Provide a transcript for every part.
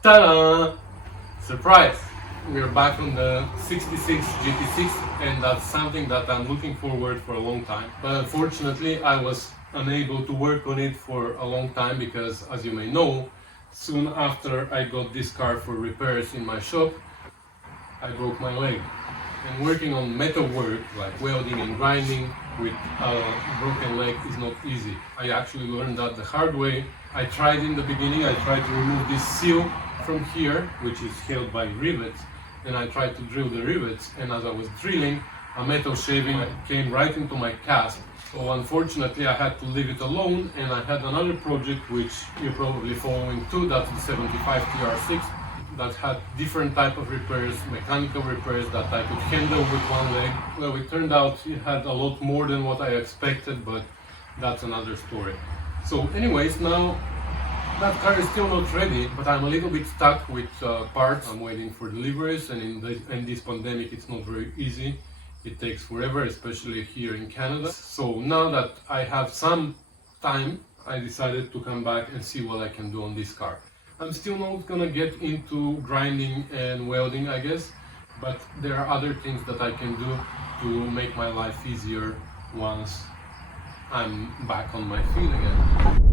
Ta-da! Surprise! We're back on the 66 GT6 and that's something that I'm looking forward for a long time. But unfortunately I was unable to work on it for a long time because, as you may know, soon after I got this car for repairs in my shop, I broke my leg. And working on metal work like welding and grinding with a broken leg is not easy. I actually learned that the hard way. I tried in the beginning, I tried to remove this seal from here, which is held by rivets, and I tried to drill the rivets, and as I was drilling, a metal shaving came right into my cast. So unfortunately I had to leave it alone, and I had another project which you're probably following too, that's the 75 TR6, that had different type of repairs, mechanical repairs that I could handle with one leg. Well, it turned out it had a lot more than what I expected, but that's another story. So anyways, now that car is still not ready, but I'm a little bit stuck with parts. I'm waiting for deliveries, and in this pandemic it's not very easy. It takes forever, especially here in Canada. So now that I have some time, I decided to come back and see what I can do on this car. I'm still not gonna get into grinding and welding, I guess, but there are other things that I can do to make my life easier once I'm back on my feet again.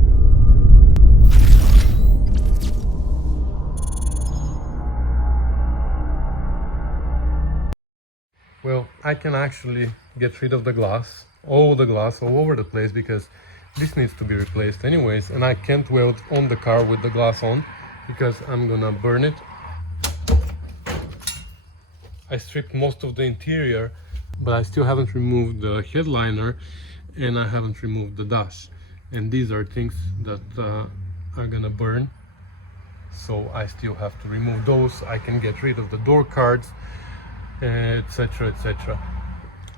Well, I can actually get rid of the glass, all over the place, because this needs to be replaced anyways, and I can't weld on the car with the glass on because I'm gonna burn it. I stripped most of the interior, but I still haven't removed the headliner and I haven't removed the dash, and these are things that are gonna burn, so I still have to remove those. I can get rid of the door cards, etc, etc.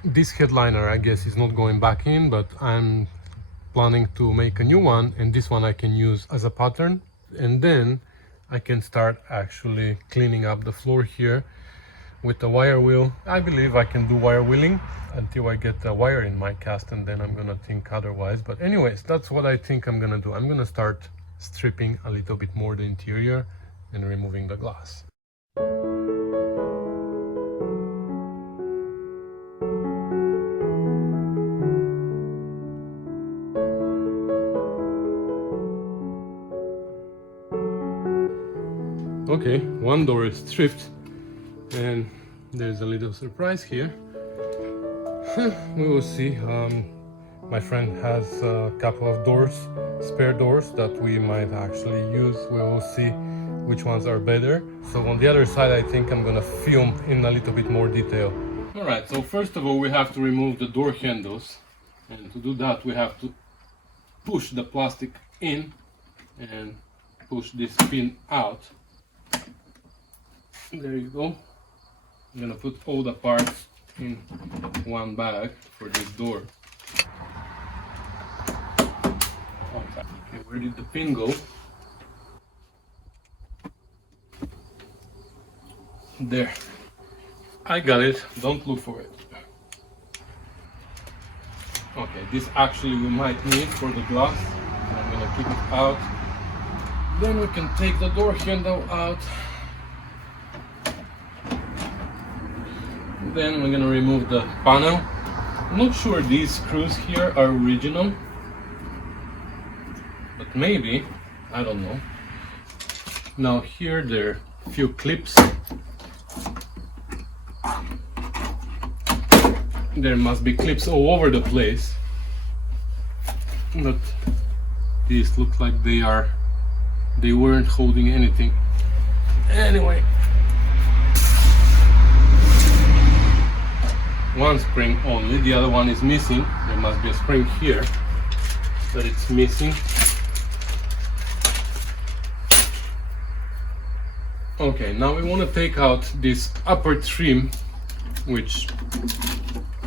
This headliner, I guess, is not going back in, but I'm planning to make a new one, and this one I can use as a pattern, and then I can start actually cleaning up the floor here with the wire wheel. I believe I can do wire wheeling until I get the wire in my cast, and then I'm gonna think otherwise. But anyways, that's what I think I'm gonna do. I'm gonna start stripping a little bit more the interior and removing the glass. Okay, one door is stripped, and there's a little surprise here. We will see. My friend has a couple of doors, spare doors, that we might actually use. We will see which ones are better. So on the other side, I think I'm gonna film in a little bit more detail. Alright, so first of all we have to remove the door handles, and to do that we have to push the plastic in and push this pin out. There you go. I'm gonna put all the parts in one bag for this door. Okay, where did the pin go? There. I got it. Don't look for it. Okay, this actually we might need for the glass. I'm gonna keep it out. Then we can take the door handle out. Then we're gonna remove the panel. I'm not sure these screws here are original, but maybe, I don't know. Now here there are a few clips. There must be clips all over the place, but these look like they weren't holding anything. Anyway, one spring only, the other one is missing. There must be a spring here that it's missing. Okay, now we want to take out this upper trim, which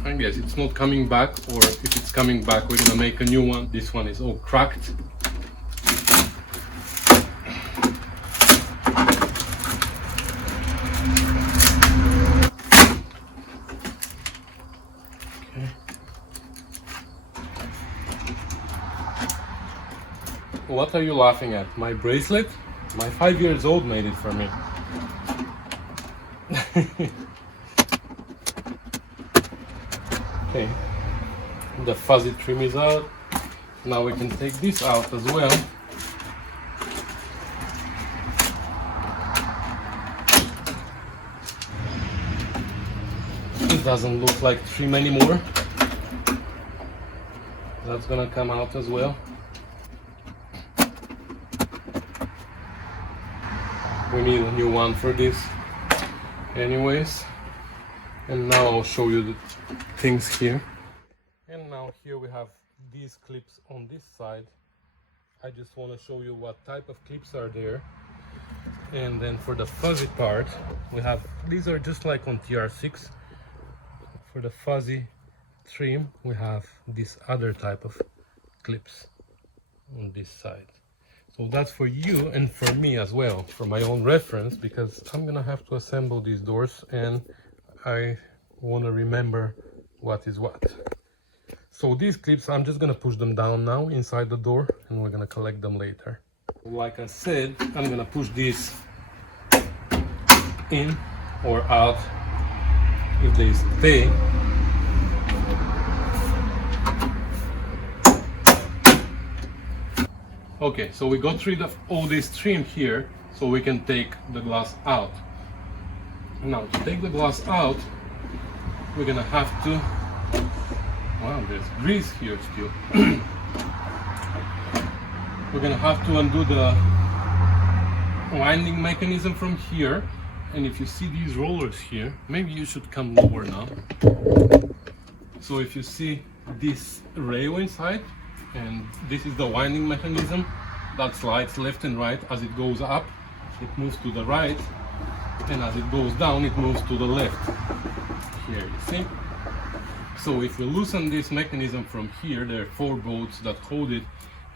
I guess it's not coming back, or if it's coming back we're gonna make a new one. This one is all cracked. What are you laughing at? My bracelet? My 5 years old made it for me. Okay, the fuzzy trim is out. Now we can take this out as well. It doesn't look like trim anymore. That's gonna come out as well. We need a new one for this anyways. And now I'll show you the things here. And now here we have these clips on this side. I just want to show you what type of clips are there. And then for the fuzzy part, we have, these are just like on TR6. For the fuzzy trim, we have this other type of clips on this side. So that's for you and for me as well, for my own reference, because I'm gonna have to assemble these doors and I want to remember what is what. So these clips, I'm just gonna push them down now inside the door and we're gonna collect them later. Like I said, I'm gonna push these in or out if they stay. Okay, so we got rid of all this trim here so we can take the glass out. Now to take the glass out, we're gonna have to, wow, there's grease here still. We're gonna have to undo the winding mechanism from here. And if you see these rollers here, maybe you should come lower now. So if you see this rail inside, and this is the winding mechanism that slides left and right. As it goes up, it moves to the right, and as it goes down, it moves to the left. Here, you see? So if we loosen this mechanism from here, there are 4 bolts that hold it,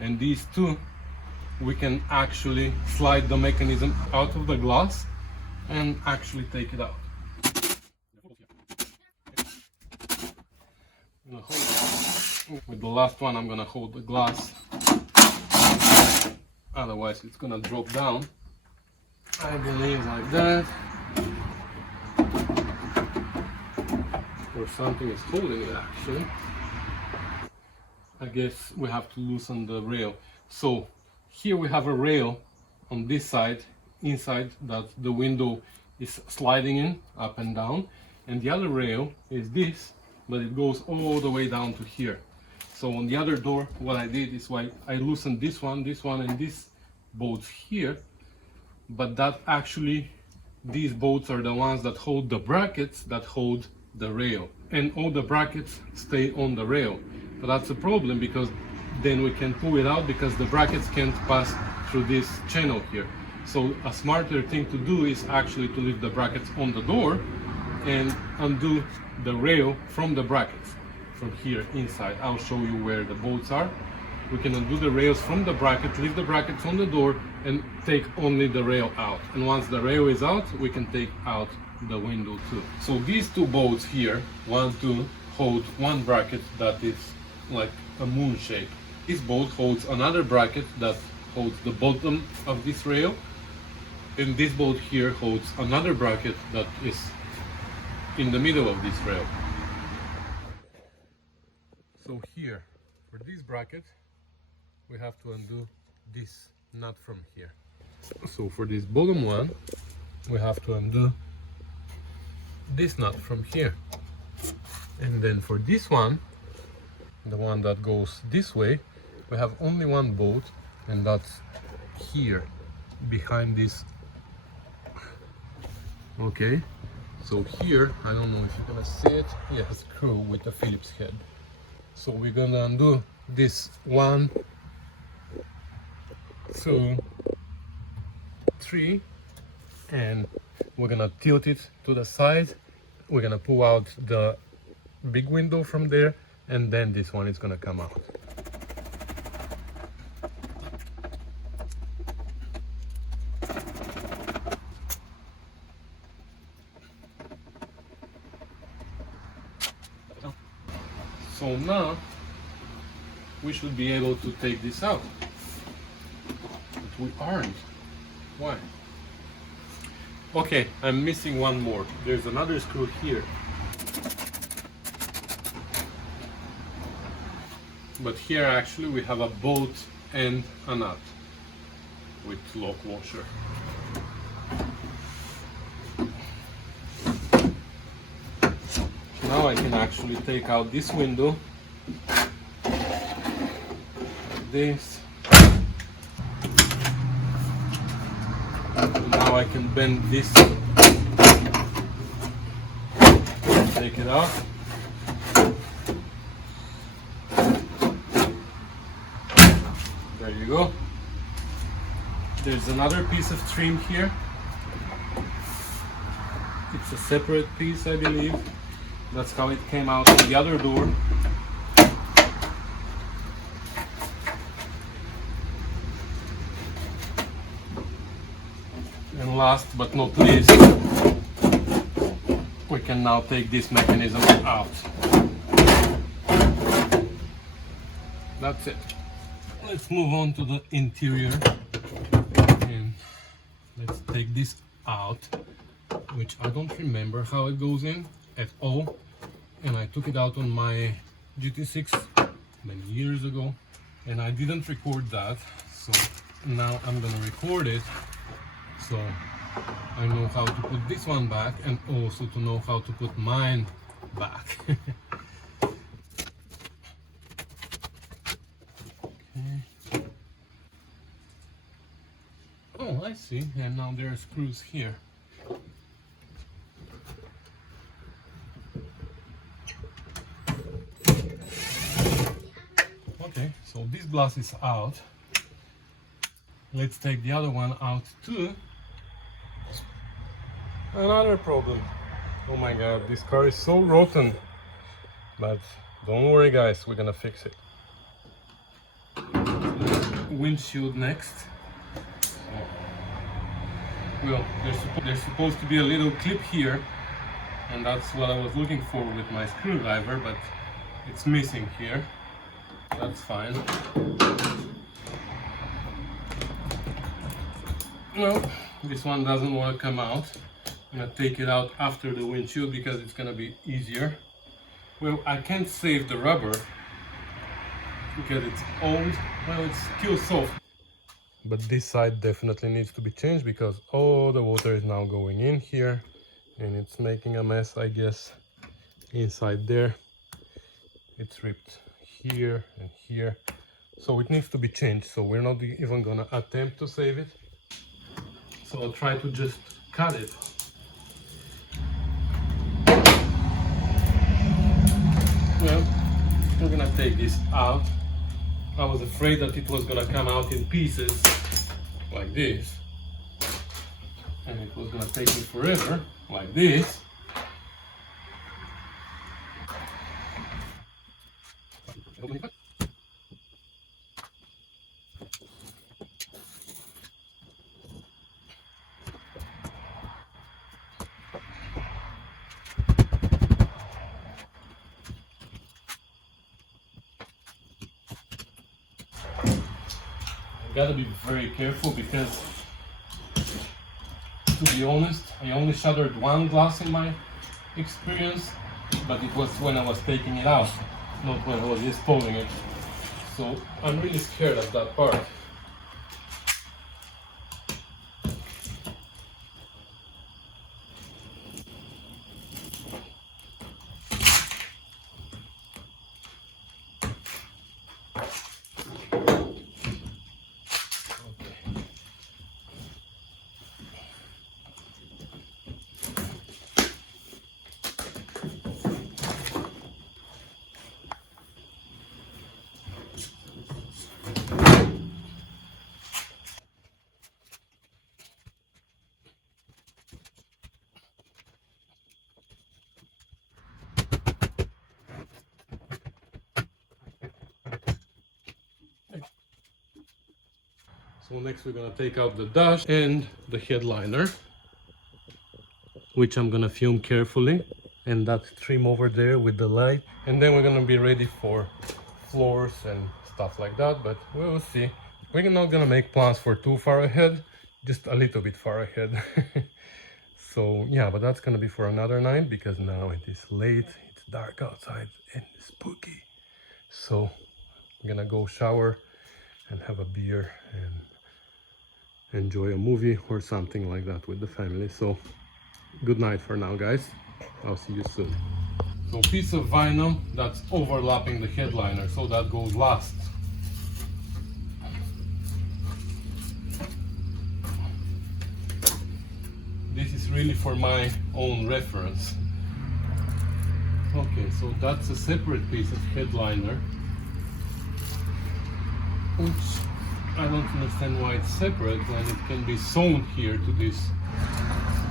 and these 2, we can actually slide the mechanism out of the glass and actually take it out. With the last one, I'm gonna hold the glass, otherwise it's gonna drop down. I believe like that, or something is holding it actually. I guess we have to loosen the rail. So here we have a rail on this side, inside, that the window is sliding in up and down, and the other rail is this, but it goes all the way down to here. So on the other door, what I did is I loosened this one, and this bolts here, but that actually, these bolts are the ones that hold the brackets that hold the rail, and all the brackets stay on the rail. But that's a problem, because then we can pull it out because the brackets can't pass through this channel here. So a smarter thing to do is actually to leave the brackets on the door and undo the rail from the brackets. From here inside, I'll show you where the bolts are. We can undo the rails from the bracket, leave the brackets on the door, and take only the rail out. And once the rail is out, we can take out the window too. So these 2 bolts here, 1, 2, hold one bracket that is like a moon shape. This bolt holds another bracket that holds the bottom of this rail, and this bolt here holds another bracket that is in the middle of this rail. So here, for this bracket, we have to undo this nut from here. So for this bottom one, we have to undo this nut from here. And then for this one, the one that goes this way, we have only one bolt, and that's here, behind this. Okay, so here, I don't know if you're gonna see it, yeah, screw with a Phillips head. So we're gonna undo this 1, 2, 3, and we're gonna tilt it to the side. We're gonna pull out the big window from there, and then this one is gonna come out. So now we should be able to take this out, but we aren't. Why? Okay, I'm missing one more. There's another screw here. But here actually we have a bolt and a nut with lock washer. Now I can actually take out this window, like this. Now I can bend this, take it out. There you go. There's another piece of trim here. It's a separate piece, I believe. That's how it came out on the other door. And last but not least, we can now take this mechanism out. That's it. Let's move on to the interior and let's take this out, which I don't remember how it goes in at all, and I took it out on my GT6 many years ago and I didn't record that, so now I'm gonna record it so I know how to put this one back and also to know how to put mine back. Okay. Oh, I see, and now there are screws here. Okay, so this glass is out. Let's take the other one out too. Another problem. Oh my god, this car is so rotten. But don't worry guys, we're gonna fix it. Windshield next. Well, there's supposed to be a little clip here, and that's what I was looking for with my screwdriver, but it's missing here. That's fine. No, this one doesn't want to come out. I'm gonna take it out after the windshield because it's gonna be easier. Well, I can't save the rubber because it's old. Well, it's still soft. But this side definitely needs to be changed because all the water is now going in here and it's making a mess, I guess, inside there. It's ripped here and here, so it needs to be changed. So we're not even gonna attempt to save it. So I'll try to just cut it. Well, we're gonna take this out. I was afraid that it was gonna come out in pieces like this, and it was gonna take me forever like this. Gotta be very careful because, to be honest, I only shattered one glass in my experience, but it was when I was taking it out, not when I was installing it. So I'm really scared of that part. So next we're gonna take out the dash and the headliner, which I'm gonna film carefully, and that trim over there with the light, and then we're gonna be ready for floors and stuff like that, but we'll see. We're not gonna make plans for too far ahead just a little bit far ahead. So yeah, but that's gonna be for another night, because now it is late, it's dark outside and spooky. So I'm gonna go shower and have a beer and enjoy a movie or something like that with the family. So good night for now, guys. I'll see you soon. So piece of vinyl that's overlapping the headliner, so that goes last. This is really for my own reference. Okay, so that's a separate piece of headliner, which I don't understand why it's separate when it can be sewn here to this.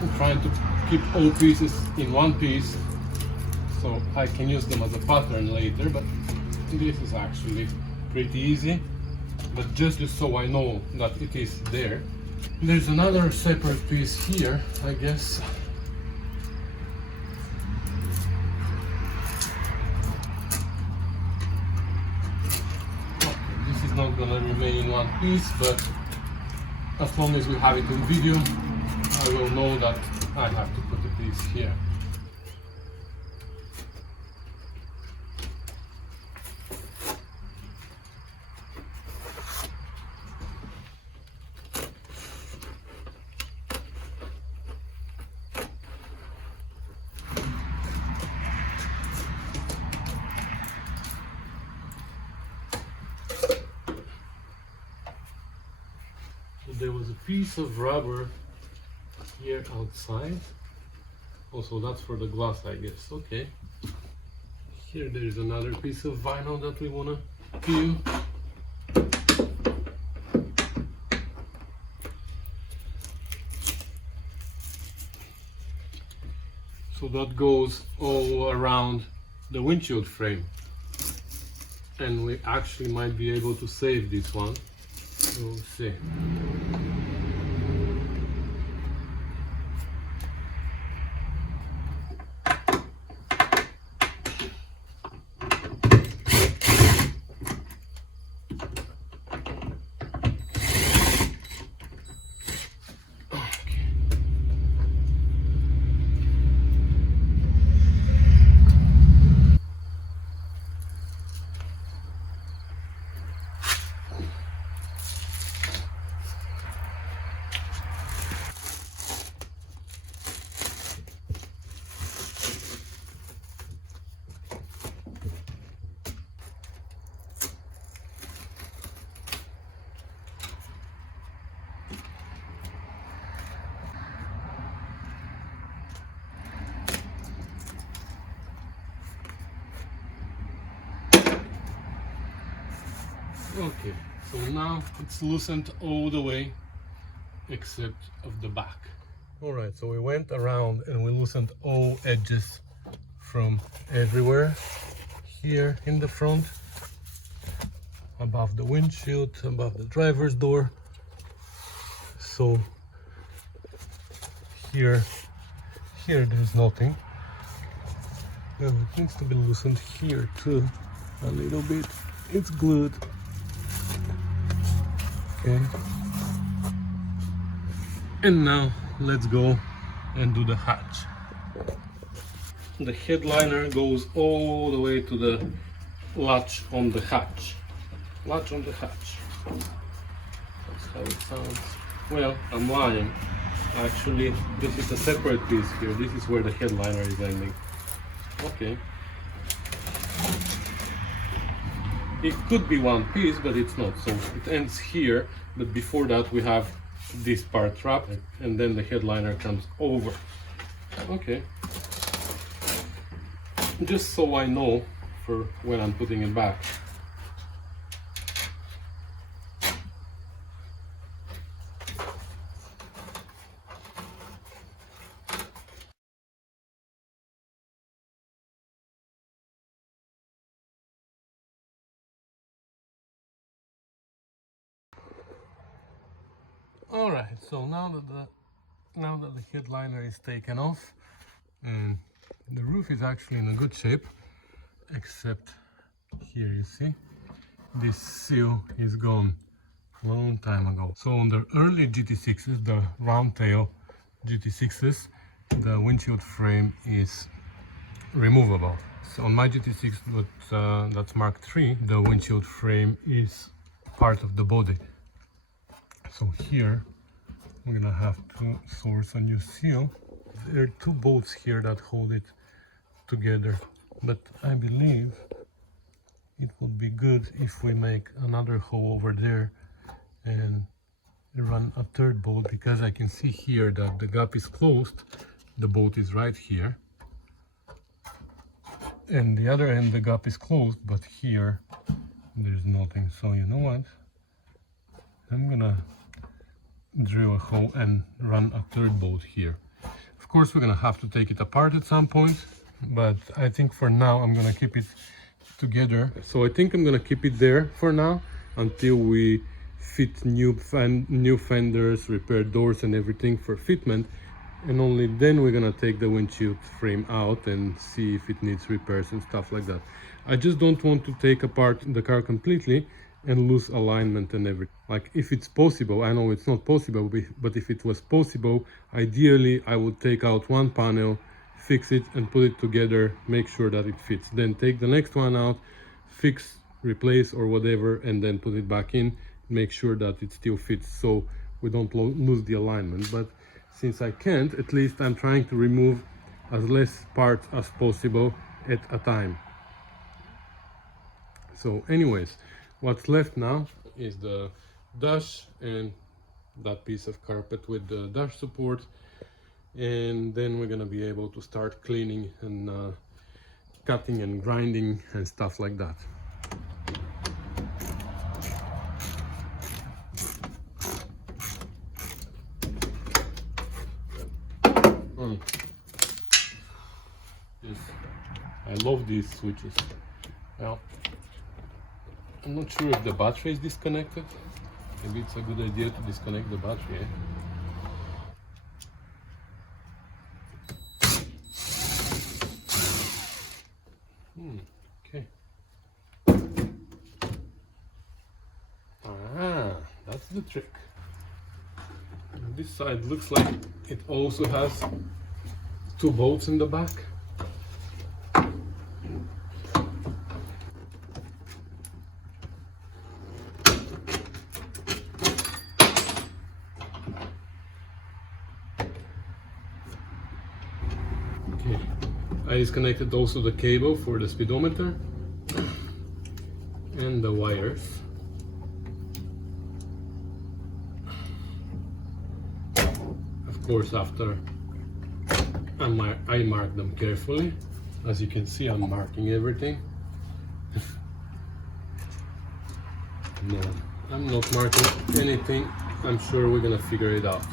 I'm trying to keep all pieces in one piece so I can use them as a pattern later, but this is actually pretty easy. But just so I know that it is there. There's another separate piece here, I guess. Okay, this is not gonna remain in one piece, but as long as we have it in video, I will know that I have to put a piece here. There was a piece of rubber here outside. Also, that's for the glass, I guess. Okay. Here there is another piece of vinyl that we want to peel. So that goes all around the windshield frame. And we actually might be able to save this one. We'll see. Okay, so now it's loosened all the way except of the back. Alright, so we went around and we loosened all edges from everywhere. Here in the front, above the windshield, above the driver's door. So here there's nothing. Well, it needs to be loosened here too, a little bit. It's glued. Okay. And now let's go and do the hatch. The headliner goes all the way to the latch on the hatch. Latch on the hatch. That's how it sounds. Well, I'm lying. Actually, this is a separate piece here. This is where the headliner is ending. Okay. It could be one piece, but it's not. So it ends here, but before that we have this part wrapped, and then the headliner comes over. Okay. Just so I know for when I'm putting it back. Alright, so now that the headliner is taken off and the roof is actually in a good shape, except here you see this seal is gone long time ago. So on the early GT6s, the round tail GT6s, the windshield frame is removable. So on my GT6, that's Mark III, the windshield frame is part of the body. So here we're gonna have to source a new seal. There are two bolts here that hold it together, but I believe it would be good if we make another hole over there and run a third bolt, because I can see here that the gap is closed. The bolt is right here, and the other end the gap is closed, but here there's nothing. So you know what, I'm gonna drill a hole and run a third bolt here. Of course we're gonna have to take it apart at some point, but I think for now I'm gonna keep it together. So I think I'm gonna keep it there for now until we fit new fenders, repair doors and everything for fitment, and only then we're gonna take the windshield frame out and see if it needs repairs and stuff like that. I just don't want to take apart the car completely and lose alignment and everything. Like, if it's possible, I know it's not possible, but if it was possible, ideally I would take out one panel, fix it and put it together, make sure that it fits, then take the next one out, fix, replace or whatever, and then put it back in, make sure that it still fits so we don't lose the alignment. But since I can't, at least I'm trying to remove as less parts as possible at a time. So anyways, what's left now is the dash and that piece of carpet with the dash support, and then we're gonna be able to start cleaning and cutting and grinding and stuff like that. Yes, I love these switches. Well, I'm not sure if the battery is disconnected. Maybe it's a good idea to disconnect the battery. Okay. Ah, that's the trick. And this side looks like it also has two bolts in the back. Okay, I disconnected also the cable for the speedometer and the wires. Of course, after I mark them carefully. As you can see, I'm marking everything. No, I'm not marking anything. I'm sure we're gonna figure it out.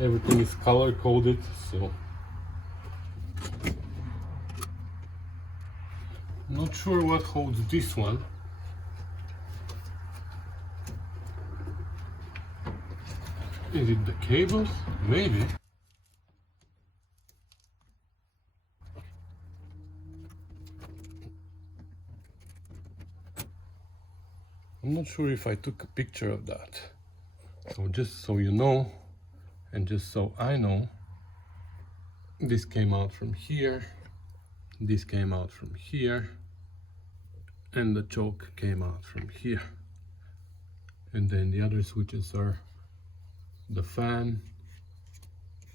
Everything is color coded, so I'm not sure what holds this one. Is it the cables? Maybe. I'm not sure if I took a picture of that. So just so you know, and just so I know, this came out from here, this came out from here, and the choke came out from here. And then the other switches are the fan,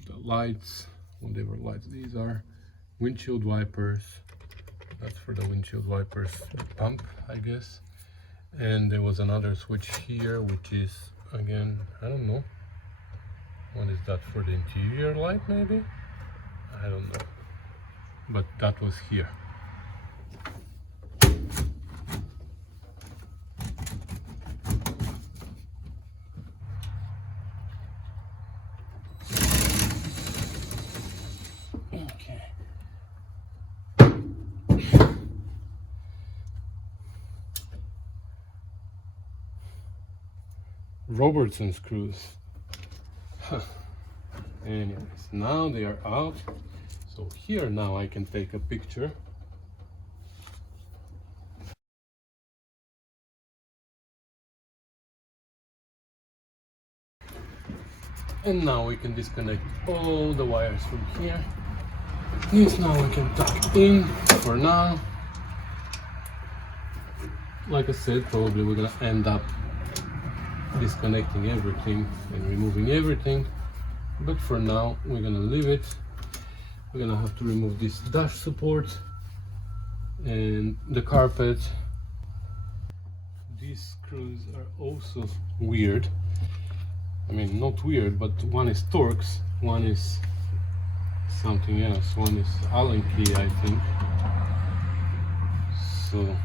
the lights, whatever lights these are, windshield wipers, that's for the windshield wipers pump, I guess. And there was another switch here, which is, again, I don't know, what is that, for the interior light maybe? I don't know, but that was here. Okay. Robertson screws. Anyways, now they are out. So here now I can take a picture. And now we can disconnect all the wires from here. This now we can tuck in for now. Like I said, probably we're gonna end up disconnecting everything and removing everything, but for now we're gonna leave it. We're gonna have to remove this dash support and the carpet. These screws are also weird. I mean, not weird, but one is Torx, one is something else, one is Allen key, I think. So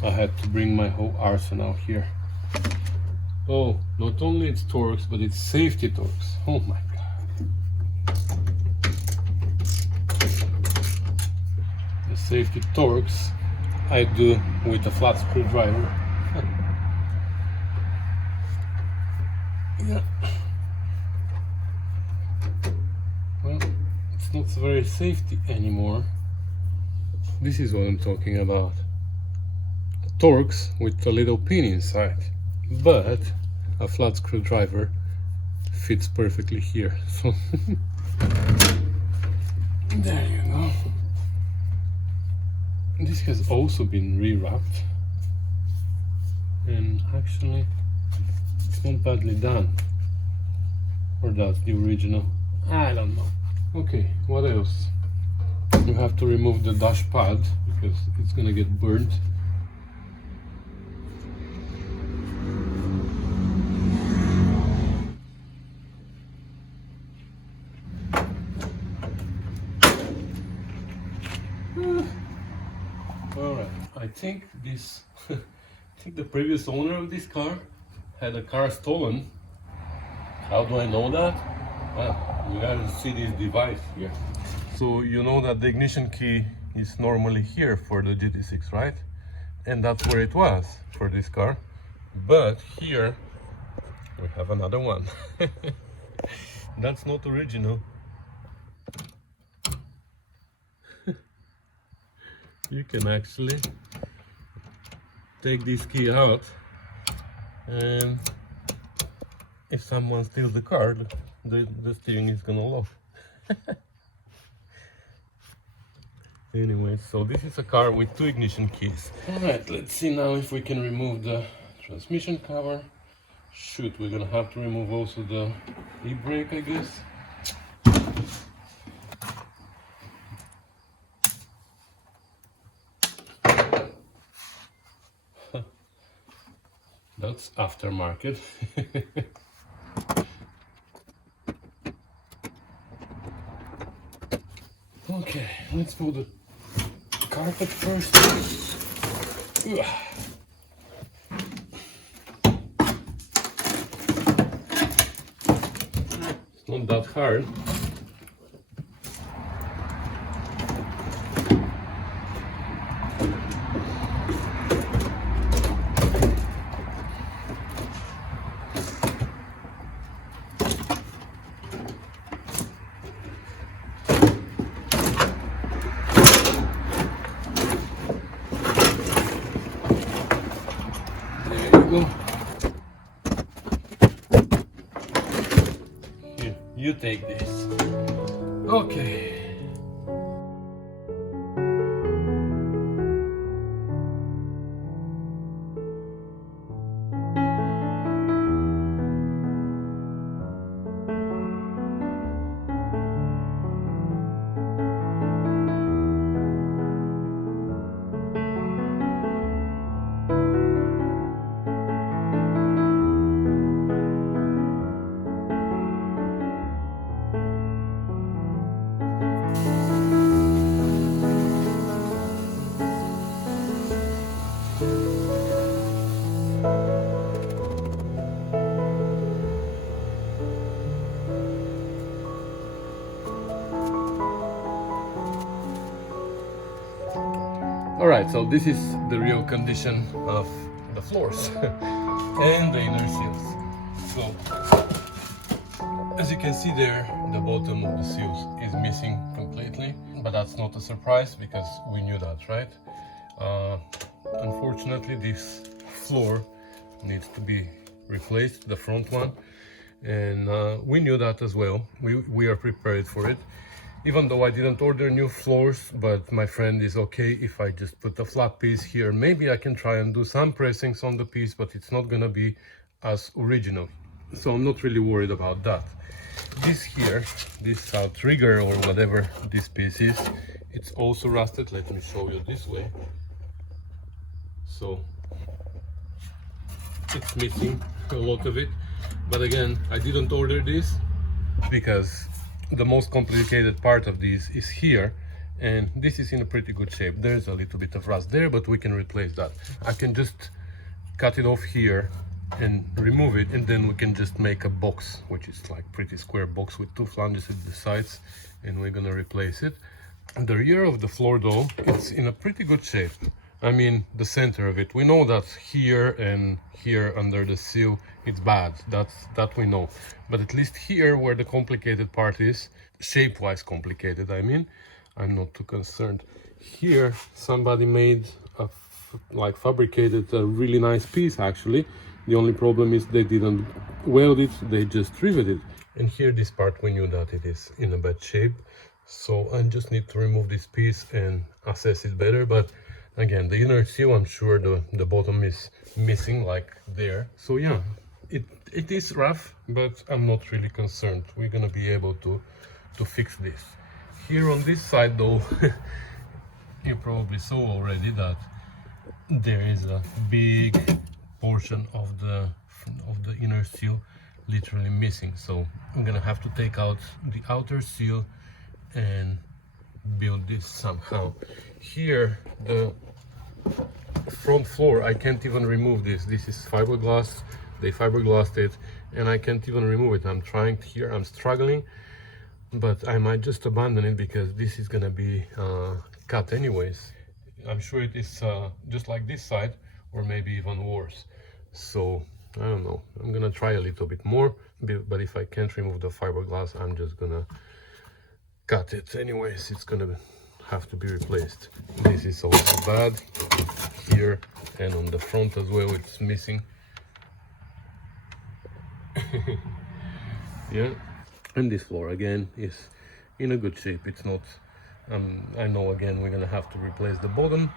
I had to bring my whole arsenal here. Oh, not only it's Torx, but it's safety Torx. Oh my god. The safety Torx I do with a flat screwdriver. Yeah. Well, it's not very safety anymore. This is what I'm talking about. Torx with a little pin inside, but a flat screwdriver fits perfectly here. So there you go. This has also been rewrapped, and actually it's not badly done. Or that's the original, I don't know. Okay, what else? You have to remove the dash pad because it's gonna get burnt. Alright, I think this I think the previous owner of this car had a car stolen. How do I know that? Well, you guys see this device here. So you know that the ignition key is normally here for the GT6, right? And that's where it was for this car. But here we have another one. That's not original. You can actually take this key out, and if someone steals the car, the steering is gonna lock. Anyway, so this is a car with 2 ignition keys. Alright, let's see now if we can remove the transmission cover. Shoot, we're gonna have to remove also the e-brake, I guess. That's aftermarket. Okay, let's put the carpet first. Ugh. It's not that hard. Here, you take this. Okay. Alright, so this is the real condition of the floors and the inner seals. So, as you can see there, the bottom of the seals is missing completely, but that's not a surprise because we knew that, right? Unfortunately, this floor needs to be replaced, the front one, and we knew that as well. We are prepared for it, even though I didn't order new floors. But my friend is okay if I just put a flat piece here. Maybe I can try and do some pressings on the piece, but it's not gonna be as original, so I'm not really worried about that. This here, this trigger or whatever this piece is, it's also rusted. Let me show you this way. So it's missing a lot of it, but again, I didn't order this because the most complicated part of this is here, and this is in a pretty good shape. There's a little bit of rust there, but we can replace that. I can just cut it off here and remove it, and then we can just make a box, which is like pretty square box with two flanges at the sides, and we're gonna replace it. The rear of the floor though, it's in a pretty good shape. I mean, the center of it, we know that here and here under the seal it's bad, that we know, but at least here where the complicated part is, shape wise complicated, I mean, I'm not too concerned. Here somebody made a fabricated a really nice piece actually. The only problem is they didn't weld it, they just riveted. And here this part, we knew that it is in a bad shape, so I just need to remove this piece and assess it better. But again, the inner seal, I'm sure the bottom is missing like there. So yeah, it is rough, but I'm not really concerned. We're gonna be able to fix this. Here on this side though, you probably saw already that there is a big portion of the inner seal literally missing. So I'm gonna have to take out the outer seal and build this somehow. Here the front floor, I can't even remove this. This is fiberglass, they fiberglassed it, and I can't even remove it. I'm trying here, I'm struggling, but I might just abandon it because this is gonna be cut anyways. I'm sure it is just like this side, or maybe even worse. So I don't know, I'm gonna try a little bit more, but if I can't remove the fiberglass, I'm just gonna cut it anyways. It's gonna have to be replaced. This is also bad here, and on the front as well it's missing. Yeah, and this floor again is in a good shape. It's not I know again we're gonna have to replace the bottom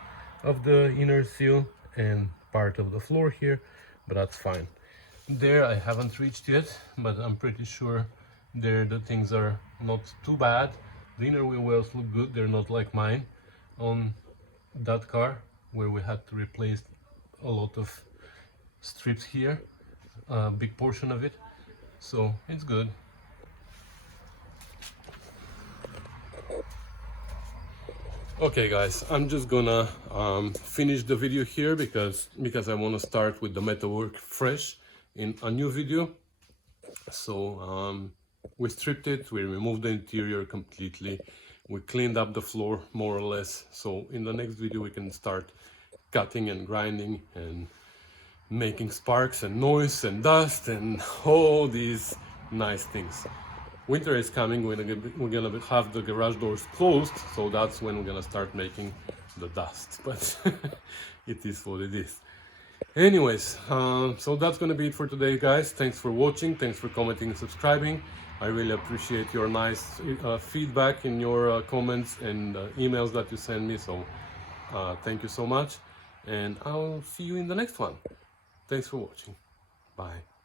of the inner seal and part of the floor here, but that's fine. There I haven't reached yet, but I'm pretty sure there the things are not too bad. The inner wheel wells look good, they're not like mine on that car where we had to replace a lot of strips here, a big portion of it, so it's good. Okay guys, I'm just gonna finish the video here because I want to start with the metalwork fresh in a new video. So we stripped it, we removed the interior completely, we cleaned up the floor more or less. So in the next video we can start cutting and grinding and making sparks and noise and dust and all these nice things. Winter is coming, we're gonna have the garage doors closed, so that's when we're gonna start making the dust, but it is what it is. Anyways, so that's gonna be it for today guys. Thanks for watching, thanks for commenting and subscribing. I really appreciate your nice feedback in your comments and emails that you send me, so thank you so much, and I'll see you in the next one. Thanks for watching. Bye.